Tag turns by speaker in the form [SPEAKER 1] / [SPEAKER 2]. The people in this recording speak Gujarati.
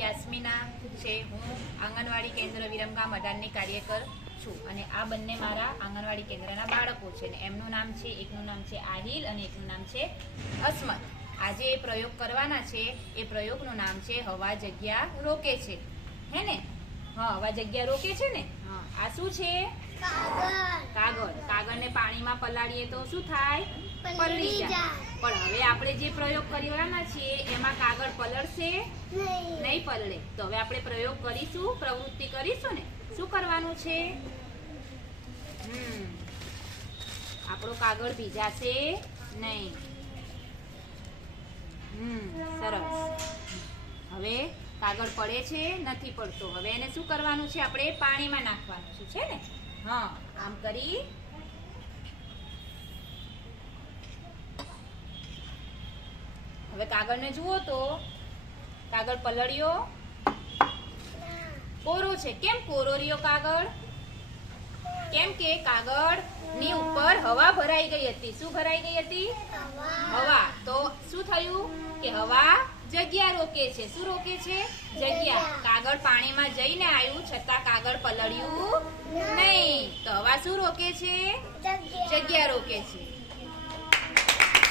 [SPEAKER 1] યાસ્મિના છે. હું આંગણવાડી કેન્દ્ર વિરમગામ અઢારની કાર્યકર છું અને આ બંને મારા આંગણવાડી કેન્દ્રના બાળકો છે અને એમનું નામ છે, એકનું નામ છે આહિલ અને એકનું નામ છે અસ્મત. આજે એ પ્રયોગ કરવાના છે. એ પ્રયોગનું નામ છે હવા જગ્યા રોકે છે. હે ને? હા, હવા જગ્યા રોકે છે ને? હા. આ શું છે? પાણીમાં પલાળીએ તો શું થાય?
[SPEAKER 2] પલળી
[SPEAKER 1] જાય. પણ હવે આપણે જે પ્રયોગ કરવાના છીએ એમાં કાગળ પલળશે? નહીં પલળે. તો હવે આપણે પ્રયોગ કરીશું પ્રવૃત્તિ કરીશું ને? શું કરવાનું છે? હમ. આપણો કાગળ ભીજાશે? નહીં. હમ સરસ. હવે કાગળ પડે છે નથી પડતો. હવે એને શું કરવાનું છે? આપણે પાણીમાં નાખવાનું છે છે ને? હા આમ કરી હવે કાગળને જુઓ તો, કાગળ પલળ્યો. કોરો છે. કેમ કોરો રહ્યો કાગળ? કેમ કે કાગળની ઉપર હવા ભરાઈ ગઈ હતી. શું ભરાઈ ગઈ હતી? હવા. તો શું થયું? કે હવા જગ્યા રોકે છે. શું રોકે છે? જગ્યા. કાગળ પાણીમાં જઈને આવ્યું, છતાં કાગળ પલળ્યું નહીં. તો હવા શું રોકે છે? જગ્યા રોકે છે.